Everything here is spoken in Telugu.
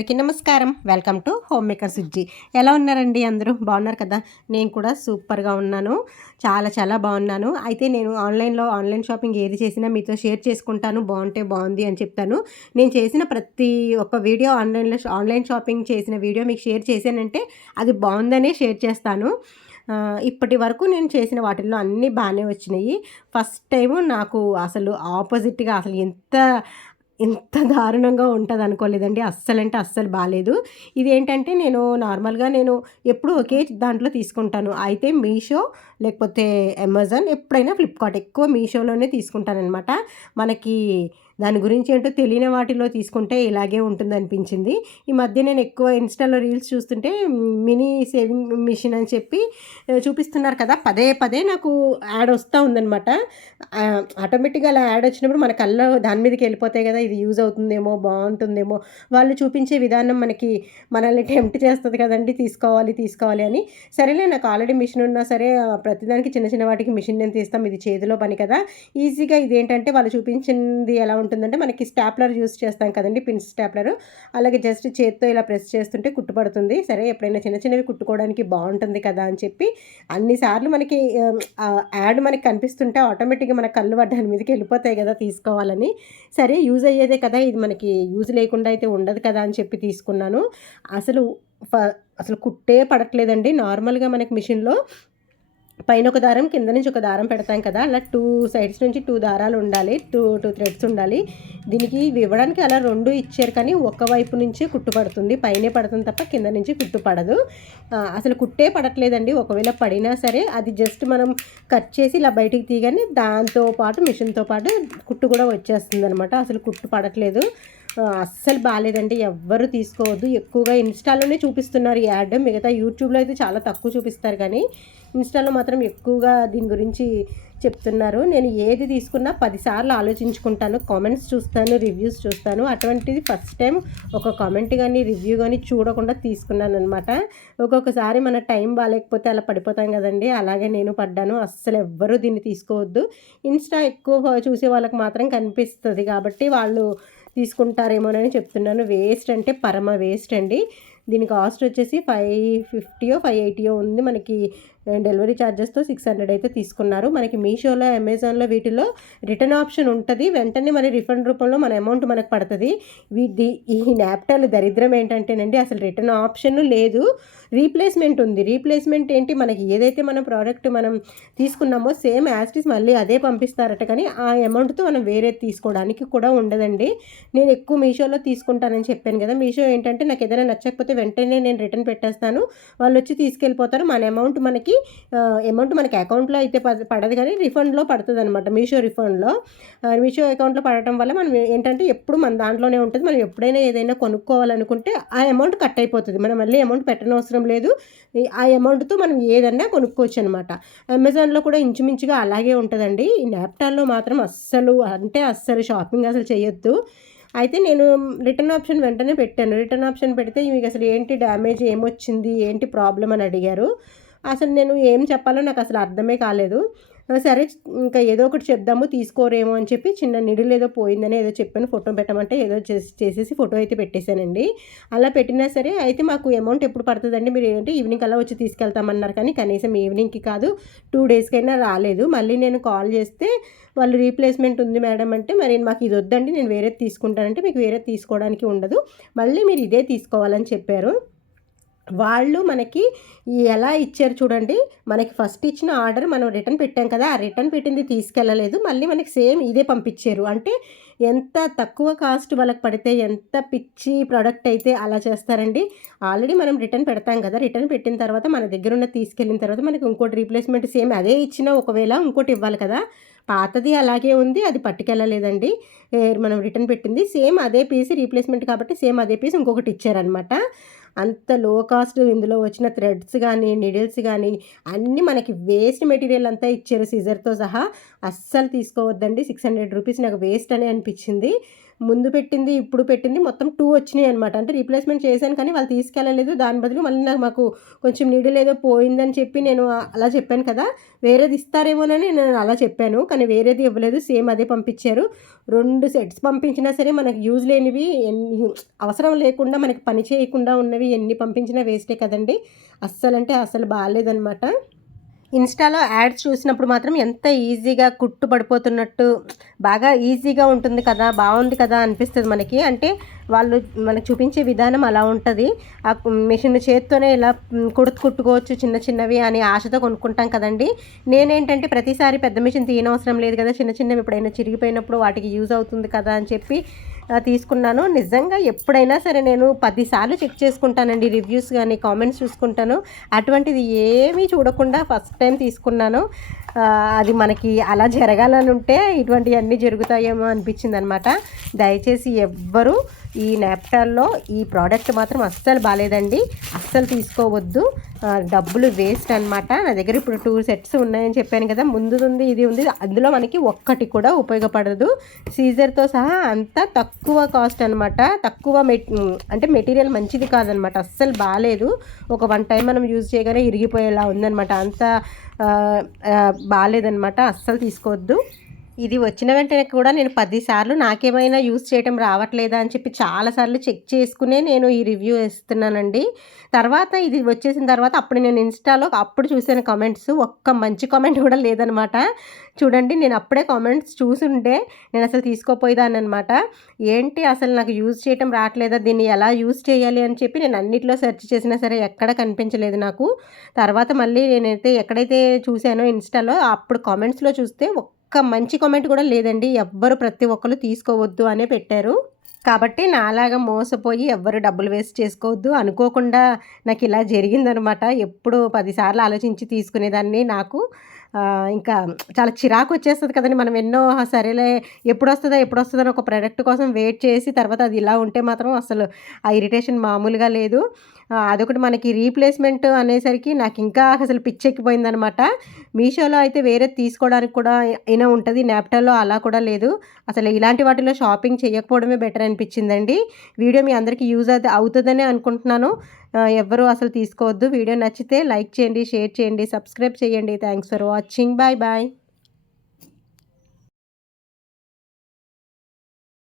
అందరికీ నమస్కారం. Welcome to home maker Sujji. ఎలా ఉన్నారండి అందరూ? బాగున్నారు కదా? నేను కూడా సూపర్‌గా ఉన్నాను. చాలా బాగున్నాను. అయితే నేను ఆన్లైన్ షాపింగ్ ఏది చేసినా మీతో షేర్ చేసుకుంటాను. బాగుంటే బాగుంది అని చెప్తాను. నేను చేసిన ప్రతి ఒక్క వీడియో ఆన్లైన్ షాపింగ్ చేసిన వీడియో మీకు షేర్ చేశానంటే అది బాగుందనే షేర్ చేస్తాను. ఇప్పటి వరకు నేను చేసిన వాటిల్లో అన్నీ బానే వచ్చినాయి. ఫస్ట్ టైము నాకు అసలు ఆపోజిట్‌గా అసలు ఇంత దారుణంగా ఉంటదనుకోలేదండి. అస్సలంటే అస్సలు బాలేదు. ఇదేంటంటే నేను నార్మల్‌గా ఎప్పుడూ ఒకే దాంట్లో తీసుకుంటాను. అయితే మీషో లేకపోతే అమెజాన్ ఎప్పుడైనా ఫ్లిప్‌కార్ట్ ఎక్కువ మీషోలోనే తీసుకుంటాననమాట. మనకి దాని గురించి ఏంటో తెలియని వాటిలో తీసుకుంటే ఇలాగే ఉంటుందనిపించింది. ఈ మధ్య నేను ఎక్కువ ఇన్‌స్టాలో రీల్స్ చూస్తుంటే మినీ సేవింగ్ మిషన్ అని చెప్పి చూపిస్తున్నారు కదా! పదే నాకు యాడ్ వస్తా ఉందనమాట. ఆటోమేటిక్‌గా అలా యాడ్ వచ్చినప్పుడు మన కళ్ళు దాని మీదకెళ్ళిపోతాయి కదా! ఇది యూజ్ అవుతుందేమో, బావుంటుందేమో, వాళ్ళు చూపించే విధానం మనల్ని టెంప్ట్ చేస్తది కదండీ! తీసుకోవాలి అని. సరేలే నాకు ఆల్రెడీ మిషన్ ఉన్నా సరే ప్రతిదానికి చిన్న వాటికి మిషన్ నేను తీస్తాం. ఇది చేతిలో పని కదా! ఈజీగా ఇదేంటంటే వాళ్ళు చూపించింది ఎలా ఉంటుందంటే మనకి స్టాప్లర్ యూజ్ చేస్తాం కదండీ! పిన్ స్టాప్లరు. అలాగే జస్ట్ చేత్తో ఇలా ప్రెస్ చేస్తుంటే కుట్టుపడుతుంది. సరే ఎప్పుడైనా చిన్నవి కుట్టుకోవడానికి బావుంటుంది కదా! అని చెప్పి అన్ని సార్లు మనకి యాడ్ మనకి కనిపిస్తుంటే ఆటోమేటిక్‌గా మన కళ్ళు దాని మీదకెళ్ళిపోతాయి గదా! తీసుకోవాలని. సరే యూజ్ అయ్యేదే కదా! ఇది మనకి యూజ్ లేకుండా అయితే ఉండదు కదా! అని చెప్పి తీసుకున్నాను. అసలు ఫ అసలు కుట్టే పడట్లేదండి. నార్మల్‌గా మనకి మిషన్‌లో పైన ఒక దారం, కింద నుంచి ఒక దారం పెడతాం కదా! అలా 2 సైడ్స్ నుంచి 2 దారాలుండాలి. 2 థ్రెడ్స్ ఉండాలి. దీనికి ఇవి ఇవ్వడానికి అలా 2 ఇచ్చారు కానీ ఒక వైపు నుంచే కుట్టు పడుతుంది. పైనే పడుతుంది తప్ప కింద నుంచి కుట్టు పడదు. అసలు కుట్టే పడట్లేదండి. ఒకవేళ పడినా సరే అది జస్ట్ మనం కట్ చేసి ఇలా బయటికి తీయగానే దాంతో పాటు మిషన్‌తో పాటు కుట్టు కూడా వచ్చేస్తుందనమాట. అసలు కుట్టు పడట్లేదు. అస్సలు బాలేదండి. ఎవ్వరు తీసుకోవద్దు. ఎక్కువగా ఇన్‌స్టాలోనే చూపిస్తున్నారు ఈ యాడ్. మిగతా యూట్యూబ్‌లో అయితే చాలా తక్కువ చూపిస్తారు కానీ ఇన్‌స్టాలో మాత్రం ఎక్కువగా దీని గురించి చెప్తున్నారు. నేను ఏది తీసుకున్నా 10 సార్లు ఆలోచించుకుంటాను. కామెంట్స్ చూస్తాను, రివ్యూస్ చూస్తాను. అటువంటిది ఫస్ట్ టైం ఒక కామెంట్ గాని, రివ్యూ గాని చూడకుండా తీసుకున్నాననమాట. ఒక్కొక్కసారి మన టైం బాలేకపోతే అలా పడిపోతాం కదండీ! అలాగే నేను పడ్డాను. అస్సలు ఎవ్వరూ దీన్ని తీసుకోవద్దు. ఇన్‌స్టా ఎక్కువ చూసే వాళ్ళకి మాత్రం కనిపిస్తది కాబట్టి వాళ్ళు తీసుకుంటారేమోనని చెప్తున్నాను. వేస్ట్ అంటే పరమ వేస్ట్ అండి. దీని కాస్ట్ వచ్చేసి 550 580 ఉంది. మనకి డెలివరీ ఛార్జెస్‌తో 600 అయితే తీసుకున్నారు. మనకి మీషోలో, అమెజాన్‌లో వీటిలో రిటర్న్ ఆప్షన్ ఉంటది. వెంటనే మన రిఫండ్ రూపంలో మన అమౌంట్ మనకు పడతది. ఈ న్యాప్టాల్ దరిద్రం ఏంటంటేనండి అసలు రిటర్న్ ఆప్షన్ లేదు. రీప్లేస్‌మెంట్ ఉంది. రీప్లేస్‌మెంట్ ఏంటి మనకి ఏదైతే మనం ప్రోడక్ట్ మనం తీసుకున్నామో సేమ్ యాజ్ ఇట్ ఈజ్ మళ్ళీ అదే పంపిస్తారట కానీ ఆ అమౌంట్‌తో మనం వేరేది తీసుకోవడానికి కూడా ఉండదండి. నేను ఎక్కువ మీషోలో తీసుకుంటానని చెప్పాను కదా! మీషో ఏంటంటే నాకు ఏదైనా నచ్చకపోతే వెంటనే నేను రిటర్న్ పెట్టేస్తాను. వాళ్ళొచ్చి తీసుకెళ్ళిపోతారు. అమౌంట్ మనకి అకౌంట్‌లో అయితే పడదు కానీ రిఫండ్‌లో పడతదనమాట. మీషో రిఫండ్‌లో. మీషో అకౌంట్‌లో పడటం వల్ల మనం ఏంటంటే ఎప్పుడు మన దాంట్లోనే ఉంటది. మనం ఎప్పుడైనా ఏదైనా కొనుక్కోవాలనుకుంటే ఆ అమౌంట్ కట్ అయిపోతది. మనం మళ్ళీ అమౌంట్ పెట్టనవసరం లేదు. ఆ అమౌంట్‌తో మనం ఏదన్నా కొనుక్కోవచ్చనమాట. అమెజాన్‌లో కూడా ఇంచుమించుగా అలాగే ఉంటదండి. ఈ న్యాప్టాల్‌లో మాత్రం అస్సలు షాపింగ్ అసలు చేయొద్దు. అయితే నేను రిటర్న్ ఆప్షన్ వెంటనే పెట్టాను. రిటర్న్ ఆప్షన్ పెడితే మీకసలు ఏంటి డ్యామేజ్ ఏమొచ్చింది? ఏంటి ప్రాబ్లమ్ అని అడిగారు. అసలు నేను ఏం చెప్పాలో నాకసలు అర్థమే కాలేదు. సరే ఇంకా ఏదో ఒకటి చెప్దాము తీసుకోరేమో అని చెప్పి చిన్న నీడిల్ ఏదో పోయిందని ఏదో చెప్పాను. ఫోటో పెట్టమంటే ఏదో చేసేసి ఫోటో అయితే పెట్టేశానండి. అలా పెట్టినా సరే అయితే మాకు అమౌంట్ ఎప్పుడు పడతదండి? మీరు ఏంటి ఈవినింగ్ అలా వచ్చి తీసుకెళ్తామన్నారు కానీ కనీసం ఈవినింగ్‌కి కాదు 2 డేస్‌కైనా రాలేదు. మళ్ళీ నేను కాల్ చేస్తే వాళ్ళు రీప్లేస్‌మెంట్ ఉంది మేడం అంటే, మరి మాకు ఇది వద్దండి నేను వేరేది తీసుకుంటానంటే, మీకు వేరేది తీసుకోవడానికి ఉండదు. మళ్ళీ మీరు ఇదే తీసుకోవాలని చెప్పారు. వాళ్ళు మనకి ఎలా ఇచ్చారు చూడండి. మనకి ఫస్ట్ ఇచ్చిన ఆర్డర్ మనం రిటర్న్ పెట్టాం కదా! ఆ రిటర్న్ పెట్టింది తీసుకెళ్ళలేదు. మళ్ళీ మనకి సేమ్ ఇదే పంపించారు. అంటే ఎంత తక్కువ కాస్ట్ వాళ్ళకి పడితే ఎంత పిచ్చి ప్రొడక్ట్ అయితే అలా చేస్తారండి. ఆల్రెడీ మనం రిటర్న్ పెడతాం కదా! రిటర్న్ పెట్టిన తర్వాత మన దగ్గరున్నది తీసుకెళ్ళిన తర్వాత మనకి ఇంకోటి రీప్లేస్‌మెంట్ సేమ్ అదే ఇచ్చినా ఒకవేళ ఇంకోటి ఇవ్వాలి కదా! పాతది అలాగే ఉంది. అది పట్టుకెళ్ళలేదండి. మనం రిటర్న్ పెట్టింది సేమ్ అదే పీస్ రీప్లేస్‌మెంట్ కాబట్టి సేమ్ అదే పీస్ ఇంకొకటి ఇచ్చారనమాట. అంత లో కాస్ట్ ఇందులో వచ్చిన థ్రెడ్స్ గానీ, నీడిల్స్ గానీ అన్నీ మనకి వేస్ట్ మెటీరియల్ అంతా ఇచ్చారు సిజర్‌తో సహా. అస్సలు తీసుకోవద్దండి. 600 రూపీస్ నాకు వేస్ట్ అనే అనిపిచ్చింది. ముందు పెట్టింది, ఇప్పుడు పెట్టింది మొత్తం 2 వచ్చినాయి అనమాట. అంటే రీప్లేస్‌మెంట్ చేశాను కానీ వాళ్ళు తీసుకెళ్ళలేదు. దాని బదులు మళ్ళీ మాకు కొంచెం నీడిల్ ఏదో పోయిందని చెప్పి నేను అలా చెప్పాను కదా! వేరేది ఇస్తారేమోనని నేను అలా చెప్పాను. కానీ వేరేది ఇవ్వలేదు. సేమ్ అదే పంపించారు. 2 సెట్స్ పంపించినా సరే మనకు యూజ్ లేనివి అవసరం లేకుండా మనకి పని చేయకుండా ఉన్నవి ఎన్ని పంపించినా వేస్టే కదండీ! అస్సలంటే అస్సలు బాలేదనమాట. ఇన్‌స్టాలో యాడ్స్ చూసినప్పుడు మాత్రం ఎంత ఈజీగా కుట్టు పడిపోతున్నట్టు, బాగా ఈజీగా ఉంటుంది కదా! బావుంది కదా! అనిపిస్తది మనకి. అంటే వాళ్ళు మనకు చూపించే విధానం అలా ఉంటది. మిషన్ చేత్తోనే ఇలా కుట్టుకోవచ్చు చిన్న చిన్నవి అని ఆశతో కొనుక్కుంటాం కదండీ! నేనేంటంటే ప్రతిసారి పెద్ద మిషన్ తీయనవసరం లేదు కదా! చిన్న చిన్నవి ఎప్పుడైనా చిరిగిపోయినప్పుడు వాటికి యూజ్ అవుతుంది కదా! అని చెప్పి తీసుకున్నాను. నిజంగా ఎప్పుడైనా సరే నేను 10 సార్లు చెక్ చేసుకుంటానండి. రివ్యూస్ గానీ, కామెంట్స్ చూసుకుంటాను. అటువంటిది ఏమీ చూడకుండా ఫస్ట్ టైం తీసుకున్నాను. అది మనకి అలా జరగాలని ఉంటే ఇటువంటివన్నీ జరుగుతాయేమో అనిపించిందనమాట. దయచేసి ఎవ్వరూ ఈ నాప్టాల్లో ఈ ప్రోడక్ట్ మాత్రం అస్సలు బాలేదండి. అస్సలు తీసుకోవద్దు. డబ్బులు వేస్ట్ అనమాట. నా దగ్గర ఇప్పుడు 2 సెట్స్ ఉన్నాయని చెప్పాను కదా! ముందుది ఇది ఉంది. అందులో మనకి ఒక్కటి కూడా ఉపయోగపడదు. సీజర్‌తో సహా అంతా తక్కువ కాస్ట్ అనమాట. తక్కువ అంటే మెటీరియల్ మంచిది కాదనమాట. అస్సలు బాలేదు. ఒక 1 టైం మనం యూజ్ చేయగానే ఇరిగిపోయేలా ఉందనమాట. అంత బాలేదనమాట. అస్సలు తీసుకోవద్దు. ఇది వచ్చిన వెంటనే కూడా నేను 10 సార్లు నాకేమైనా యూజ్ చేయటం రావట్లేదా అని చెప్పి చాలా సార్లు చెక్ చేసుకునే నేను ఈ రివ్యూ ఇస్తున్నానండి. తర్వాత ఇది వచ్చేసిన తర్వాత అప్పుడు నేను ఇన్‌స్టాలో అప్పుడు చూసాను కామెంట్స్. ఒక్క మంచి కామెంట్ కూడా లేదనమాట. చూడండి నేను అప్పుడే కామెంట్స్ చూసుంటే నేను అసలు తీసుకోపోయేదాన్ననమాట. ఏంటి అసలు నాకు యూజ్ చేయటం రావట్లేదా? దీన్ని ఎలా యూజ్ చేయాలి అని చెప్పి నేను అన్నిట్లో సెర్చ్ చేసినా సరే ఎక్కడ కనిపించలేదు నాకు. తర్వాత మళ్ళీ నేనైతే ఎక్కడైతే చూసానో ఇన్‌స్టాలో అప్పుడు కామెంట్స్‌లో చూస్తే ఒక్క మంచి కామెంట్ కూడా లేదండి. ఎవ్వరు ప్రతి ఒక్కళ్ళు తీసుకోవద్దు అనే పెట్టారు. కాబట్టి నాలాగా మోసపోయి ఎవ్వరు డబ్బులు వేస్ట్ చేసుకోవద్దు. అనుకోకుండా నాకిలా జరిగిందనమాట. ఎప్పుడు 10 సార్లు ఆలోచించి తీసుకునేదాన్ని. నాకు ఇంకా చాలా చిరాకొచ్చేస్తది కదండీ! మనం ఎన్నో సరేలే ఎప్పుడొస్తదో అని ఒక ప్రొడక్ట్ కోసం వెయిట్ చేసి తర్వాత అది ఇలా ఉంటే మాత్రం అసలు ఆ ఇరిటేషన్ మామూలుగా లేదు. అదొకటి మనకి రీప్లేస్‌మెంట్ అనేసరికి నాకింకా అసలు పిచ్చెక్కిపోయిందనమాట. మీషోలో అయితే వేరేది తీసుకోవడానికి కూడా అయినా ఉంటది. నాప్టోన్‌లో అలా కూడా లేదు. అసలు ఇలాంటి వాటిలో షాపింగ్ చేయకపోవడమే బెటర్ అనిపించిందండి. వీడియో మీ అందరికీ యూజ్ అవుతదనే అనుకుంటున్నాను. ఎవ్వరూ అసలు తీసుకోవద్దు. వీడియో నచ్చితే లైక్ చేయండి, షేర్ చేయండి, సబ్స్క్రైబ్ చేయండి. Thanks for watching. Bye bye.